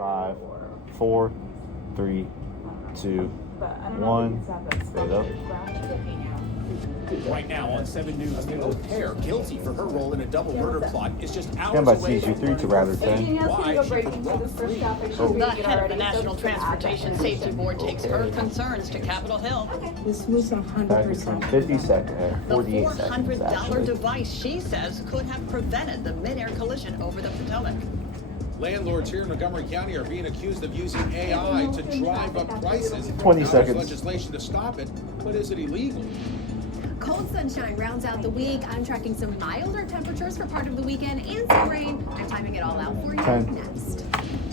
5, 4, 3, 2, 1. Fade up. Right now on 7 News, the au pair guilty for her role in a double murder plot is just hours Stand by away from CG3 to Rather 10. The head of the National Transportation Safety Board takes her concerns to Capitol Hill. This was 100%. 50 seconds, The 48 seconds $400 actually. device, she says, could have prevented the mid-air collision over the Potomac. Landlords here in Montgomery County are being accused of using AI to drive up prices. 20 Now, seconds. There's legislation to stop it, but is it illegal? Cold sunshine rounds out the week. I'm tracking some milder temperatures for part of the weekend and some rain. I'm timing it all out for you 10. next.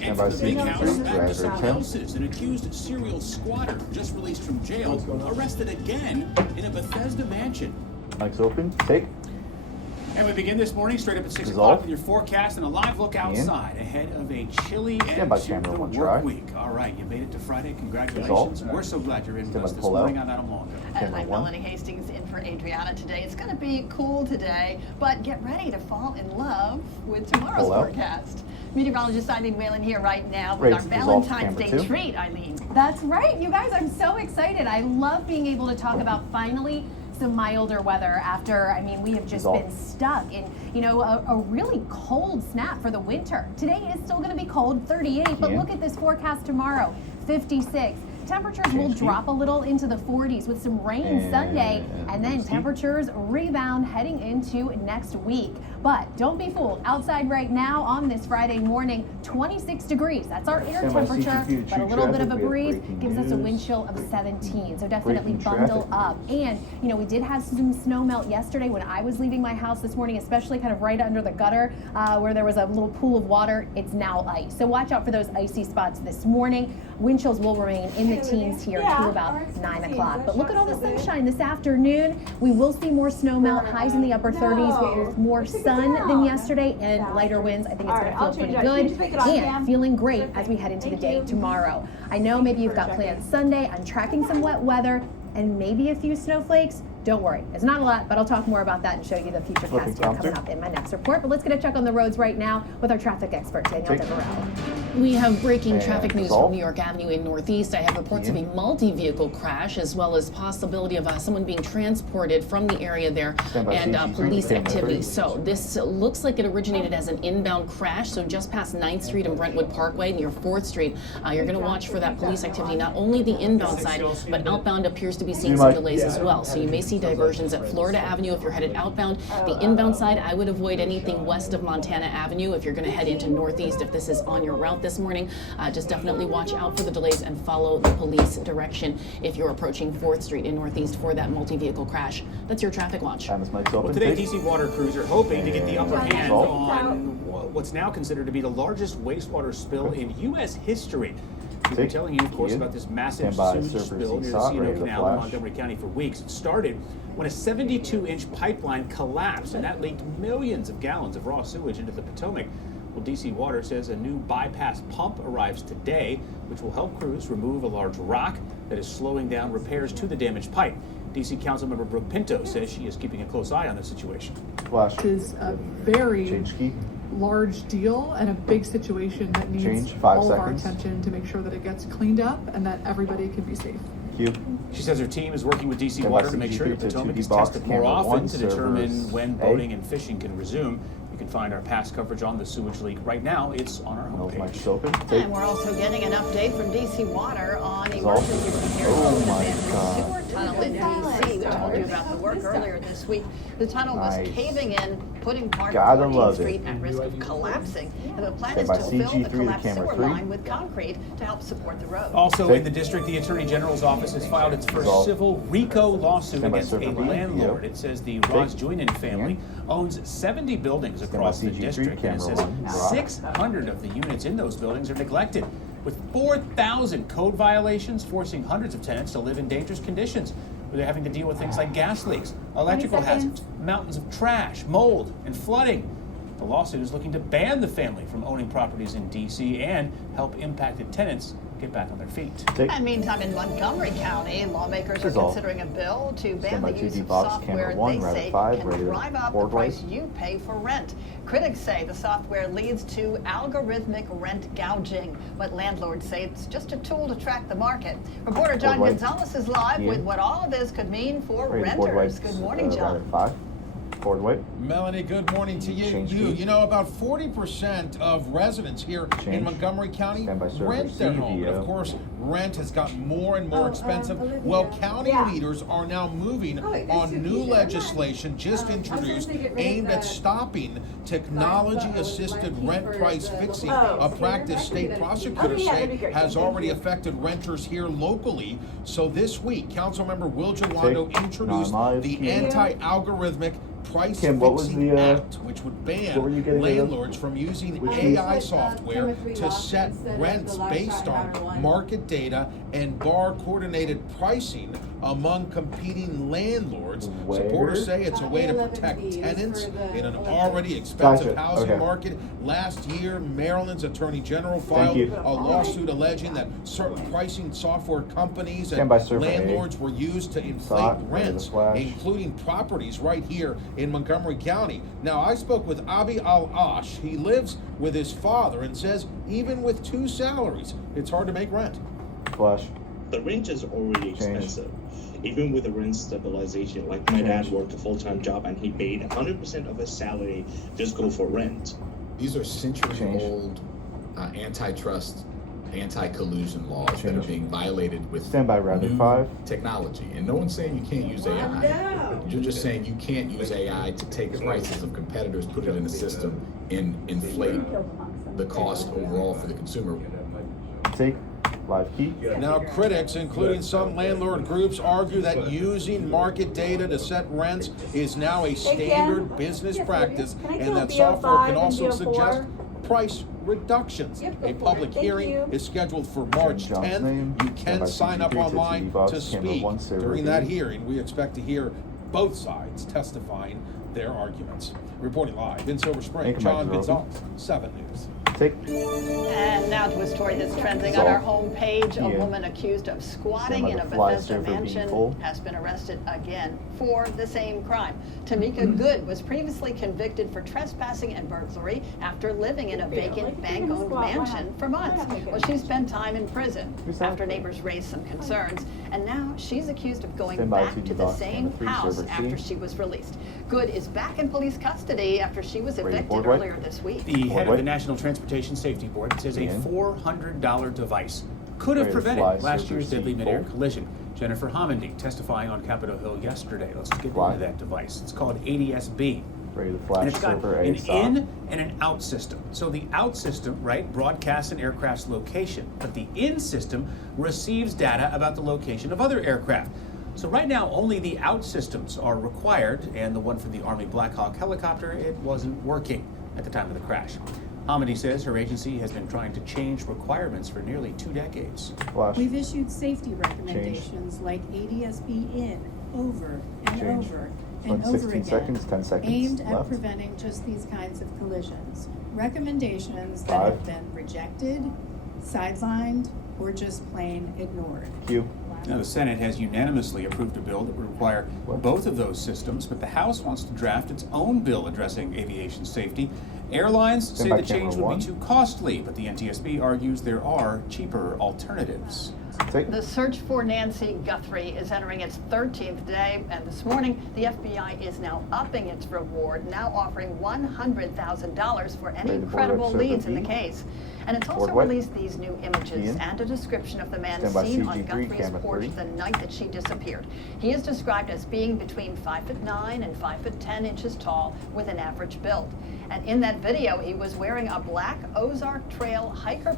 And by for the big CG3, house, back to Driver some 10. houses. An accused serial squatter just released from jail, arrested again in a Bethesda mansion. Mic's open. Take. And we begin this morning straight up at 6 Dissolve. o'clock with your forecast and a live look outside ahead of a chilly Stand by end to camera, the one work try. week. All right, you made it to Friday. Congratulations. Dissolve. We're so glad you're in with Stand by us this pull morning out. on Adam Longo. And Camera I'm one. Melanie Hastings in for Adriana today. It's going to be cool today, but get ready to fall in love with tomorrow's Pull out. forecast. Meteorologist Eileen Whalen here right now with our Rates dissolve, Valentine's Day camera 2. treat, Eileen. That's right, you guys. I'm so excited. I love being able to talk about finally some milder weather after, we have just Dissolve. been stuck in, a really cold snap for the winter. Today is still going to be cold, 38, but Yeah. look at this forecast tomorrow, 56. Temperatures will Change key. drop a little into the 40s with some rain And Sunday, and then boost key. temperatures rebound heading into next week. But don't be fooled. Outside right now on this Friday morning, 26 degrees. That's our air Stand by temperature, CGP to but a True little bit of Traffic. a We have breeze breaking gives us a news. wind chill of 17. So definitely Breaking bundle traffic. up. And, we did have some snow melt yesterday when I was leaving my house this morning, especially kind of right under the gutter where there was a little pool of water. It's now ice. So watch out for those icy spots this morning. Wind chills will remain in the teens here to about 9 o'clock. But look at all the sunshine this afternoon. We will see more snow melt, highs in the upper 30s with more sun than yesterday and lighter winds. I think it's going to feel pretty good and feeling great as we head into the day tomorrow. I know maybe you've got plans Sunday. I'm tracking some wet weather and maybe a few snowflakes. Don't worry, it's not a lot, but I'll talk more about that and show you the future Flipping cast here coming prompter. up in my next report. But let's get a check on the roads right now with our traffic expert, Danielle Take. Deverell. We have breaking And traffic news dissolve. from New York Avenue in Northeast. I have reports of a multi-vehicle crash as well as possibility of someone being transported from the area there Stand by and CG3, police camera activity. 3. So this looks like it originated as an inbound crash. So just past 9th Street and Brentwood Parkway near 4th Street. You're going to watch for that police activity, not only the inbound side, but outbound appears to be seeing some delays as well. So you may see diversions at Florida Avenue if you're headed outbound. The inbound side, I would avoid anything west of Montana Avenue if you're going to head into Northeast. If this is on your route this morning, just definitely watch out for the delays and follow the police direction if you're approaching 4th Street in Northeast for that multi-vehicle crash. That's your traffic watch. Thomas Mike's open. Well, today, Take. DC water crews are hoping to get the upper And hand dissolve. on what's now considered to be the largest wastewater spill in U.S. history. We've been Take. telling you, of course, Yeah. about this massive Stand by, sewage server spill near the seesaw, Cino ready to Canal in flash. Montgomery County for weeks. It started when a 72-inch pipeline collapsed, and that leaked millions of gallons of raw sewage into the Potomac. Well, DC Water says a new bypass pump arrives today, which will help crews remove a large rock that is slowing down repairs to the damaged pipe. DC Councilmember Brooke Pinto says she is keeping a close eye on the situation. Flash. Is a very Change key. large deal and a big situation that needs Change, 5 all of our seconds. attention to make sure that it gets cleaned up and that everybody can be safe. Q. She says her team is working with DC Stand by Water to make sure the CGP to Potomac 2D is box, tested more camera often 1, to determine servers when A. boating and fishing can resume. You can find our past coverage on the sewage leak right now. It's on our Nose homepage. Mike's open. Take. And we're also getting an update from DC Water on Dissolve. emergency repairs Oh of the my Van God. Sewer Tunnel in DC. We told you about the work earlier this week. The tunnel was Nice. caving in, putting part Gotta of 14th love Street it. at risk of collapsing. And the plan is Stand by to fill the CG3 to collapsed camera sewer 3. line with concrete to help support the road. Also Take. in the district, the Attorney General's office has filed its first Dissolve. civil RICO lawsuit Stand by against a server B. landlord. Yep. It says the Ross Joinen family owns 70 buildings Stand by across the CG3, district, and it camera says 1. Rock. 600 of the units in those buildings are neglected, with 4,000 code violations forcing hundreds of tenants to live in dangerous conditions, where they're having to deal with things like gas leaks, electrical hazards, mountains of trash, mold, and flooding. The lawsuit is looking to ban the family from owning properties in D.C. and help impacted tenants get back on their feet. Take. And meantime, in Montgomery County, lawmakers are This is all. considering a bill to ban Stand by the use 2D of box, software camera 1, they router say 5, can radio drive up the forward price white. you pay for rent. Critics say the software leads to algorithmic rent gouging, but landlords say it's just a tool to track the market. Reporter John Forward white. Gonzalez is live Ian. with what all of this could mean for Radio forward renters. white. Good morning, Router John. 5. Forward white. Melanie, good morning to you. Change key. You know, about 40% of residents here in Change. Montgomery County Stand by server rent their C, home. And of VO. course, rent has gotten more and more expensive. Well, county leaders are now moving on new legislation just introduced aimed at stopping technology-assisted rent price fixing, a practice state prosecutors say has already affected renters here locally. So this week, Councilmember Will Jawando introduced Non-live. the anti-algorithmic price Kim, what was fixing the, act, which would what were you ban getting rid of? landlords from using Which AI was? software to set rents based on market data and bar coordinated pricing among competing landlords. Where? Supporters say it's a way to protect tenants in an already expensive Gotcha. housing Okay. market. Last year, Maryland's Attorney General filed you. a lawsuit alleging that certain pricing software companies Stand and by server A. landlords were used to inflate Sock, ready to rents, flash. including properties right here in Montgomery County. Now, I spoke with Abi Al-Ash. He lives with his father and says even with 2 salaries, it's hard to make rent. Flash. The rent is already expensive. Even with the rent stabilization, like my dad worked a full-time job and he paid 100% of his salary just go for rent. These are century-old antitrust, anti-collusion laws that are being violated with Stand by router new 5. technology. And no one's saying you can't use AI. You're just saying you can't use AI to take prices of competitors, put it in the system, and inflate the cost overall for the consumer. Take. Live key. Now, critics, including some landlord groups, argue that using market data to set rents is now a standard business practice, and that software can also suggest price reductions. A public hearing is scheduled for March John's 10th. name. You can sign up online to speak. During that hearing, we expect to hear both sides testifying their arguments. Reporting live in Silver Spring, Income John taxes are Gonzalez, 7 News. Take. And now to a story that's trending on our homepage. A woman accused of squatting in a Bethesda mansion has been arrested again for the same crime. Tamika Good was previously convicted for trespassing and burglary after living in a vacant bank-owned mansion for months. Well, she spent time in prison after neighbors raised some concerns, and now she's accused of going back to the same house after she was released. Good is back in police custody after she was evicted earlier this week. The head of the National Transportation Safety Board says a $400 device could have prevented last year's deadly mid-air collision. Jennifer Homendy testifying on Capitol Hill yesterday. Let's get into that device. It's called ADS-B. Ready to flash And it's got server A. an Stop. in and an out system. So the out system, right, broadcasts an aircraft's location, but the in system receives data about the location of other aircraft. So right now, only the out systems are required, and the one for the Army Black Hawk helicopter, it wasn't working at the time of the crash. Homendy says her agency has been trying to change requirements for nearly 2 decades. We've issued safety recommendations like ADS-B in over and over and over again, 10 seconds aimed at left. preventing just these kinds of collisions. Recommendations that have been rejected, sidelined, or just plain ignored. Q. Now, the Senate has unanimously approved a bill that would require both of those systems, but the House wants to draft its own bill addressing aviation safety. Airlines say the change would be too costly, but the NTSB argues there are cheaper alternatives. The search for Nancy Guthrie is entering its 13th day, and this morning the FBI is now upping its reward, now offering $100,000 for any credible leads in the case. And it's also released these new images and a description of the man seen on Guthrie's porch the night that she disappeared. He is described as being between 5'9" and 5'10" inches tall with an average build. And in that video, he was wearing a black Ozark Trail hiker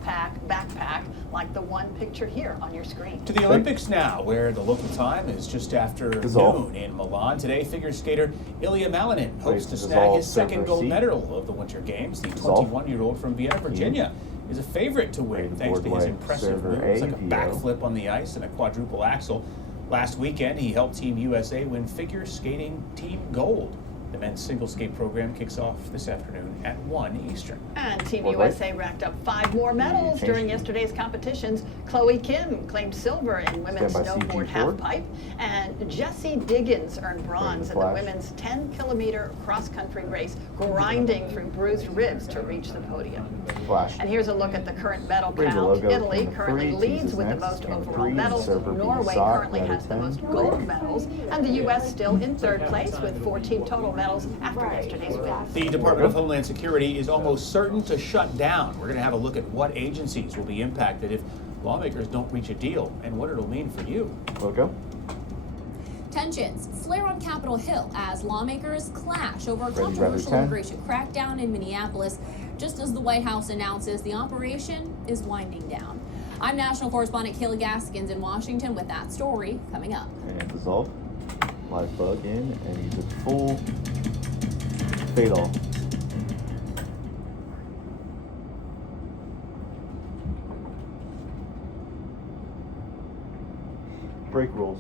backpack like the one pictured here on your screen. To the Olympics now, where the local time is just after noon in Milan. Today, figure skater Ilya Malinin hopes to snag his second gold medal of the Winter Games. The 21-year-old from Vienna, Virginia, is a favorite to win thanks to his impressive moves like a backflip on the ice and a quadruple axel. Last weekend, he helped Team USA win figure skating team gold. The men's single skate program kicks off this afternoon at 1 Eastern. And Team What, USA racked up 5 more medals Change. during yesterday's competitions. Chloe Kim claimed silver in women's Stand by snowboard CG4. halfpipe, and Jessie Diggins earned bronze in the flash. women's 10-kilometer cross-country race, grinding through bruised ribs to reach the podium. Flash. And here's a look at the current medal Raise the count. logo Italy from the currently 3, leads Jesus with the next, most and overall 3, medals. server Norway Sock, currently letter has the 10. most gold medals, and the U.S. still in 3rd place with 14 total medals after yesterday's win. The Department of Homeland Security is almost certain to shut down. We're going to have a look at what agencies will be impacted if lawmakers don't reach a deal and what it'll mean for you. Logo. Tensions flare on Capitol Hill as lawmakers clash over a Ready, controversial 10. immigration crackdown in Minneapolis, just as the White House announces the operation is winding down. I'm national correspondent Kayla Gaskins in Washington with that story coming up. And dissolve. Live bug in, and he's at full fatal. Break rules.